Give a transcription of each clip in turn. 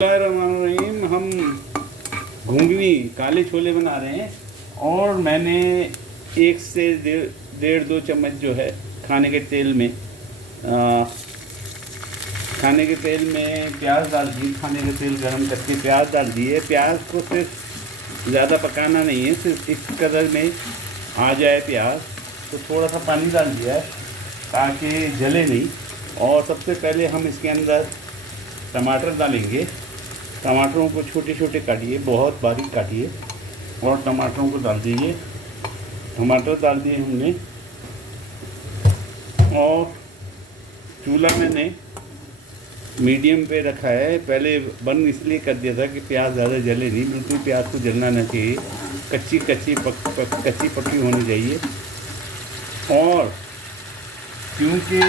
बिस्मिल्लाहिर्रहमानिर्रहीम। हम घुंगनी काले छोले बना रहे हैं और मैंने 1 से 1.5-2 चम्मच जो है खाने के तेल में प्याज डाल दिए। खाने के तेल गरम करके प्याज डाल दिए। प्याज को सिर्फ ज़्यादा पकाना नहीं है, सिर्फ इस कदर में आ जाए प्याज तो थोड़ा सा पानी डाल दिया है ताकि जले नहीं। और सबसे पहले हम इसके अंदर टमाटर डालेंगे। टमाटरों को छोटे छोटे काटिए, बहुत बारीक काटिए और टमाटरों को डाल दीजिए। टमाटर डाल दिए हमने और चूल्हा मैंने मीडियम पे रखा है। पहले बंद इसलिए कर दिया था कि प्याज ज़्यादा जले नहीं, बिल्कुल प्याज को जलना ना चाहिए, कच्ची पक्की होनी चाहिए। और क्योंकि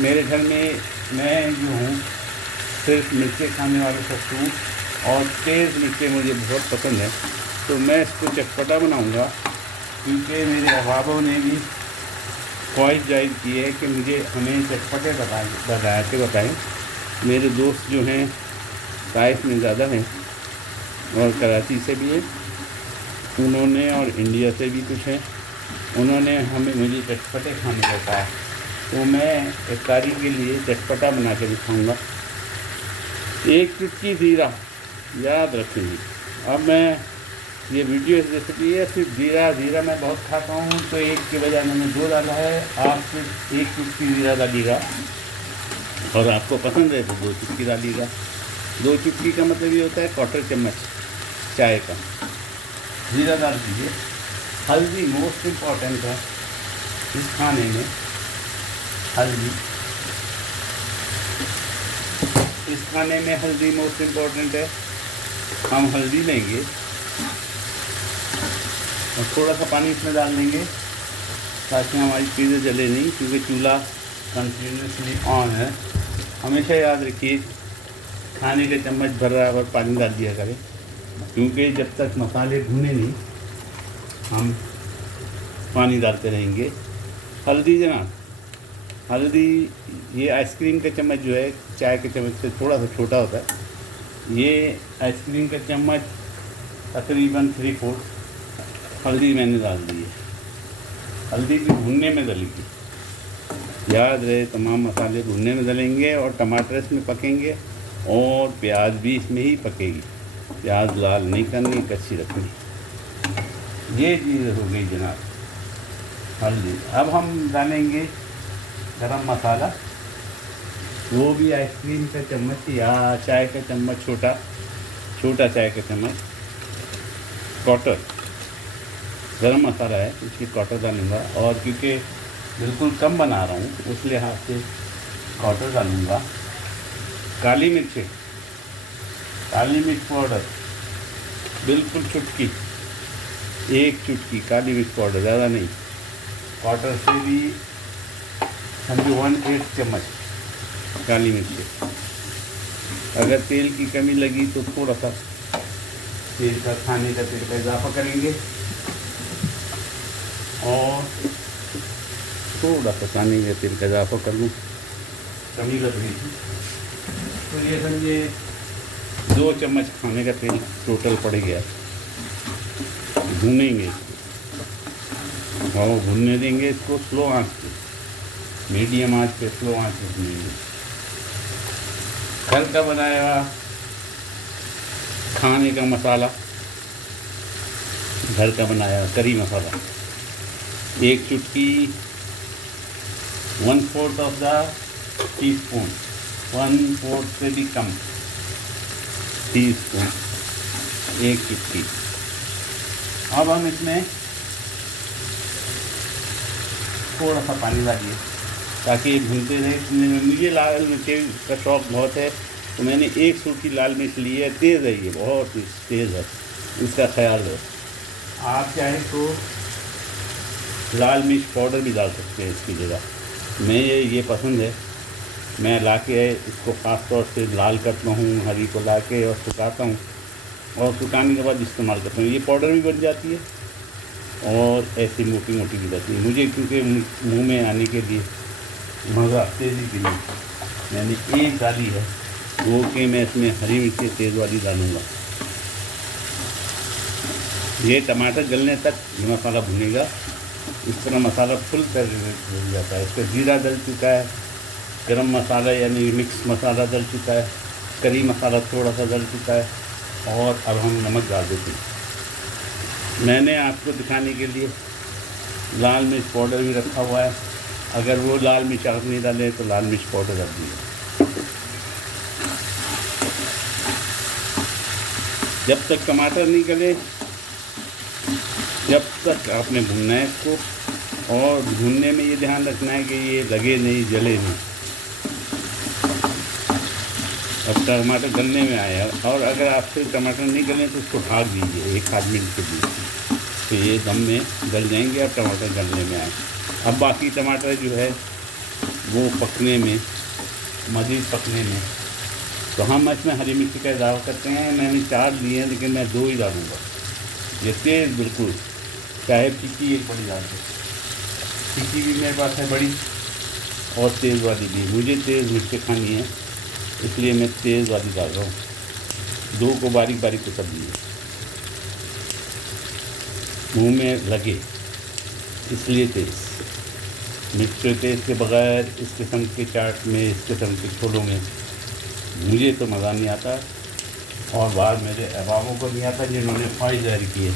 मेरे घर में मैं जो हूँ सिर्फ मिर्चें खाने वाले शख्स हूँ और तेज़ मिर्चें मुझे बहुत पसंद है, तो मैं इसको चटपटा बनाऊँगा। क्योंकि मेरे अहबाबों ने भी ख्वाहिश जाहिर की है कि हमें चटपटे बताएं। मेरे दोस्त जो हैं ताइफ में ज़्यादा हैं और कराची से भी है, उन्होंने और इंडिया से भी कुछ हैं, उन्होंने मुझे चटपटे खाने को कहा। तो मैं इफ्तारी के लिए चटपटा बना के दिखाऊँगा। 1 चुटकी ज़ीरा याद रखेंगे। अब मैं ये वीडियो रेसिपी है, सिर्फ ज़ीरा मैं बहुत खाता हूँ तो 1 के बजाय मैंने 2 डाला है। आप सिर्फ 1 चुटकी ज़ीरा डालिएगा और आपको पसंद है तो 2 चुटकी डालिएगा। 2 चुटकी का मतलब ये होता है 1/4 चम्मच चाय का ज़ीरा डाल दीजिए। हल्दी मोस्ट इम्पॉर्टेंट है इस खाने में। हल्दी इस खाने में हल्दी मोस्ट इम्पॉर्टेंट है। हम हल्दी लेंगे और थोड़ा सा पानी इसमें डाल देंगे ताकि हमारी चीज़ें जले नहीं, क्योंकि चूल्हा कंटिन्यूसली ऑन है। हमेशा याद रखिए खाने के चम्मच बराबर पानी डाल दिया करें, क्योंकि जब तक मसाले भुने नहीं हम पानी डालते रहेंगे। हल्दी जनाब, हल्दी ये आइसक्रीम का चम्मच जो है चाय के चम्मच से थोड़ा सा छोटा होता है। ये आइसक्रीम का चम्मच तकरीबन 3/4 हल्दी मैंने डाल दी है। हल्दी भी भुनने में डलेगी, याद रहे तमाम मसाले भुनने में डलेंगे और टमाटर इसमें पकेंगे और प्याज भी इसमें ही पकेगी। प्याज लाल नहीं करनी, कच्ची रखनी। ये चीज़ हो गई जनाब हल्दी। अब हम डालेंगे गरम मसाला, वो भी आइसक्रीम का चम्मच या चाय का चम्मच, छोटा चाय का चम्मच 1/4 गरम मसाला है, इसकी 1/4 डालूँगा। और क्योंकि बिल्कुल कम बना रहा हूँ उस लिहाज से 1/4 डालूँगा। काली मिर्च पाउडर बिल्कुल चुटकी, 1 चुटकी काली मिर्च पाउडर, ज़्यादा नहीं। 1/4 से भी समझो 1/8 चम्मच काली मिर्च। अगर तेल की कमी लगी तो थोड़ा सा खाने का तेल का इजाफा करेंगे और थोड़ा सा खाने का तेल का इजाफा कर लूँ, कमी लग रही थी तो ये समझे 2 चम्मच खाने का तेल टोटल पड़ गया। भूनेंगे और भूनने देंगे इसको स्लो आंच पे, मीडियम आंच पे, स्लो आंच पे भूनेंगे। घर का बनाया खाने का मसाला, घर का बनाया करी मसाला, 1 चुटकी 1/4 ऑफ द टीस्पून, 1/4 से भी कम टीस्पून, 1 चुटकी। अब हम इसमें थोड़ा सा पानी डालिए ताकि ये भूनते रहे। मुझे लाल मिर्च का शौक़ बहुत है तो मैंने 1 सूखी लाल मिर्च ली है, तेज़ है, ये बहुत तेज़ है, इसका ख्याल रहो। आप चाहें तो लाल मिर्च पाउडर भी डाल सकते हैं इसकी जगह। मैं ये पसंद है, मैं लाके इसको ख़ास तौर से लाल करता हूँ, हरी को लाके और सुखाता हूँ और सुखाने के बाद इस्तेमाल करता हूँ। ये पाउडर भी बन जाती है और ऐसी मोटी मोटी भी जाती है। मुझे क्योंकि मुंह में आने के लिए मज़ा तेज़ी के लिए मैंने एक डाली है, वो कि मैं इसमें हरी मिर्ची तेज़ वाली डालूँगा। ये टमाटर गलने तक ये मसाला भुनेगा। इस तरह मसाला फुल कर हो जाता है। इसका जीरा डल चुका है, गरम मसाला यानी मिक्स मसाला डल चुका है, करी मसाला थोड़ा सा डल चुका है, और अब हम नमक डाल देते हैं। मैंने आपको दिखाने के लिए लाल मिर्च पाउडर भी रखा हुआ है, अगर वो लाल मिर्च आप नहीं डालें तो लाल मिर्च पाउडर रख दीजिए। जब तक टमाटर नहीं गले, जब तक आपने भूनना है इसको, और भूनने में ये ध्यान रखना है कि ये लगे नहीं, जले नहीं। अब टमाटर गलने में आया, और अगर आपसे टमाटर नहीं गले तो उसको ढाक दीजिए 1 आध मिनट के लिए, तो ये दम में गल जाएंगे और टमाटर गलने में आए। अब बाकी टमाटर जो है वो पकने में, मज़ीद पकने में, तो हम इसमें हरी मिर्ची का इजाफा करते हैं। मैंने 4 लिए हैं, लेकिन मैं 2 ही डालूँगा। ये तेज़ बिल्कुल, चाहे टिक्की एक बड़ी डाल दो। टिक्की भी मेरे पास है बड़ी, और तेज़ वाली भी। मुझे तेज़ मिर्ची खानी है, इसलिए मैं तेज़ वाली डाल रहा हूँ। 2 को बारीक बारीक कुतर दिए, मुंह में लगे इसलिए तेज़। मिर्च तेज़ के बग़ैर इस किस्म के चाट में, इस किस्म के छोलों में मुझे तो मज़ा नहीं आता, और बाद मेरे अहबाबों को नहीं आता जिन्होंने ख्वाहिश ज़ाहिर की है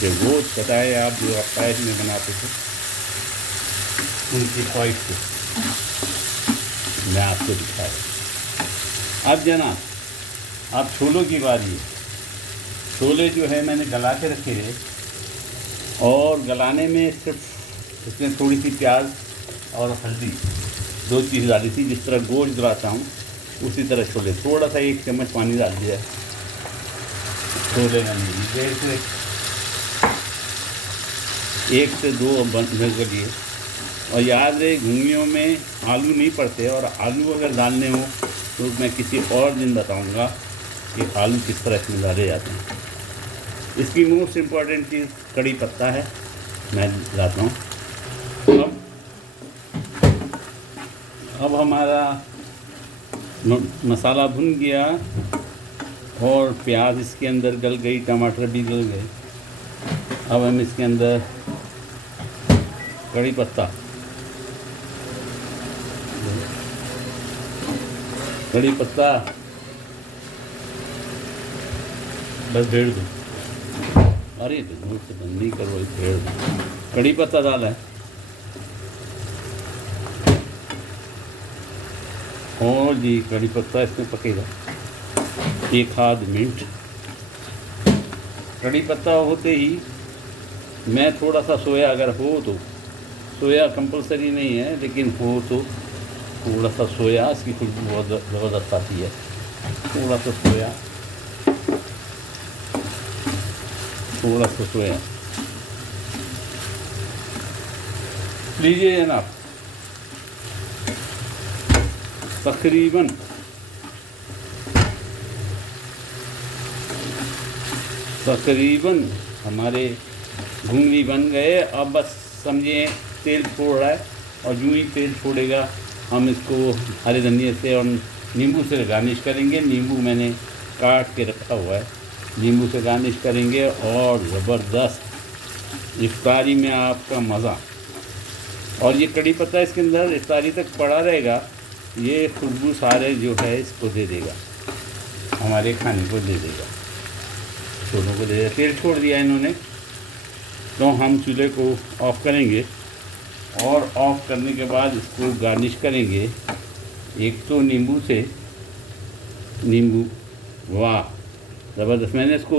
कि वो बताए आप जो अक्कायद में बनाते थे, उनकी ख्वाहिश से मैं आपको दिखाया। अब जनाब, अब छोलों की बारी है। छोले जो है मैंने गला के रखे हैं, और गलाने में सिर्फ इसमें थोड़ी सी प्याज और हल्दी 2 चीज़ डाली थी। जिस तरह गोश्त गलाता हूँ उसी तरह छोले, थोड़ा सा 1 चम्मच पानी डाल दिया। छोले मैंने 1 से 2 बंद कर लिए। और याद रहे, घुंगियों में आलू नहीं पड़ते, और आलू अगर डालने हो तो मैं किसी और दिन बताऊंगा कि आलू किस तरह इसमें डाले जाते हैं। इसकी मोस्ट इम्पॉर्टेंट चीज़ कड़ी पत्ता है, मैं डालता हूँ। अब हमारा मसाला भुन गया, और प्याज इसके अंदर गल गई, टमाटर भी गल गए। अब हम इसके अंदर कड़ी पत्ता, बस ढेर दो। अरे दूर से बंद नहीं करो, ढेर दो। कड़ी पत्ता डाला है, और जी कड़ी पत्ता इसमें पकेगा 1 आध मिनट। कड़ी पत्ता होते ही मैं थोड़ा सा सोया, अगर हो तो, सोया कंपलसरी नहीं है, लेकिन हो तो थोड़ा सा सोया, इसकी खुशबू बहुत ज़बरदस्त आती है। थोड़ा सा सोया, थोड़ा सा सोया लीजिए जनाब। तकरीबन हमारे घुंगली बन गए। अब बस समझिए तेल छोड़ रहा है, और यूँ ही तेल छोड़ेगा हम इसको हरे धनिए से और नींबू से गार्निश करेंगे। नींबू मैंने काट के रखा हुआ है, नींबू से गार्निश करेंगे, और ज़बरदस्त इफ्तारी में आपका मज़ा। और ये कड़ी पत्ता इसके अंदर इफ्तारी तक पड़ा रहेगा, ये खुशबू सारे जो है इसको दे देगा, हमारे खाने को दे देगा, छोलों को दे देगा। तेल छोड़ दिया इन्होंने, तो हम चूल्हे को ऑफ़ करेंगे, और ऑफ़ करने के बाद इसको गार्निश करेंगे एक तो नींबू से। नींबू वाह ज़बरदस्त। मैंने इसको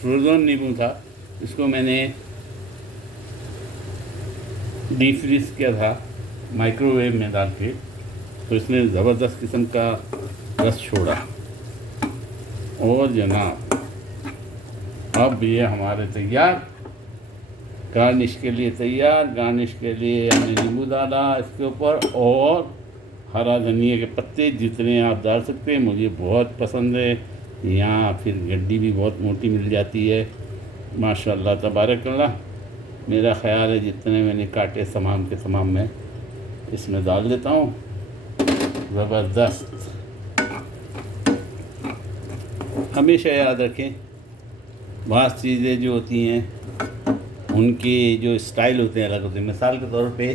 फ्रोज़न नींबू था, इसको मैंने डीप फ्रीज़ किया था माइक्रोवेव में डाल के, तो इसने ज़बरदस्त किस्म का रस छोड़ा। और जनाब अब ये हमारे तैयार, गार्निश के लिए तैयार। गार्निश के लिए हमने नींबू डाला इसके ऊपर, और हरा धनिया के पत्ते जितने आप डाल सकते हैं, मुझे बहुत पसंद है। यहाँ फिर गड्डी भी बहुत मोटी मिल जाती है, माशाल्लाह तबारकल्लाह। मेरा ख़्याल है जितने मैंने काटे तमाम के तमाम मैं इसमें डाल देता हूँ। ज़बरदस्त। हमेशा याद रखें, बहुत चीज़ें जो होती हैं उनके जो स्टाइल होते हैं अलग होते हैं। मिसाल के तौर पे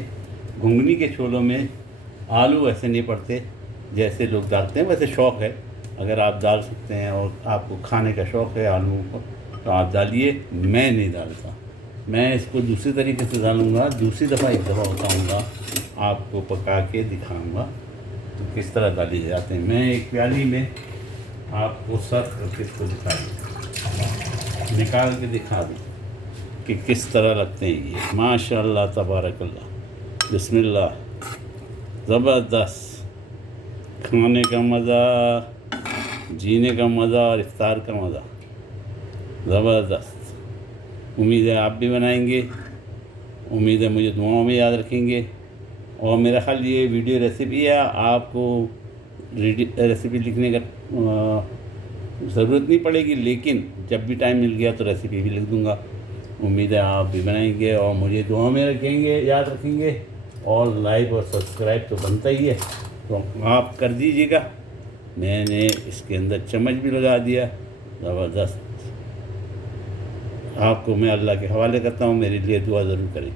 घुंगनी के छोलों में आलू वैसे नहीं पड़ते जैसे लोग डालते हैं। वैसे शौक़ है, अगर आप डाल सकते हैं और आपको खाने का शौक़ है आलूओं को तो आप डालिए। मैं नहीं डालता, मैं इसको दूसरी तरीके से डालूँगा। दूसरी दफ़ा एक दफ़ा बताऊँगा, आपको पका के दिखाऊँगा तो किस तरह डाले जाते हैं। मैं एक प्याली में आपको सर्व करके इसको दिखा दूँ, निकाल के दिखा दूँ कि किस तरह लगते हैं ये। माशाअल्लाह तबारकल्लाह, बिस्मिल्लाह, ज़बरदस्त। खाने का मज़ा, जीने का मज़ा और इफ्तार का मज़ा ज़बरदस्त। उम्मीद है आप भी बनाएंगे, उम्मीद है मुझे दुआओं में याद रखेंगे। और मेरा ख्याल ये वीडियो रेसिपी है, आपको रेसिपी लिखने का ज़रूरत नहीं पड़ेगी, लेकिन जब भी टाइम मिल गया तो रेसिपी भी लिख दूँगा। उम्मीद है आप भी बनाएंगे और मुझे दुआ में रखेंगे, याद रखेंगे। और लाइक और सब्सक्राइब तो बनता ही है, तो आप कर दीजिएगा। मैंने इसके अंदर चम्मच भी लगा दिया, ज़बरदस्त। आपको मैं अल्लाह के हवाले करता हूँ, मेरे लिए दुआ ज़रूर करें।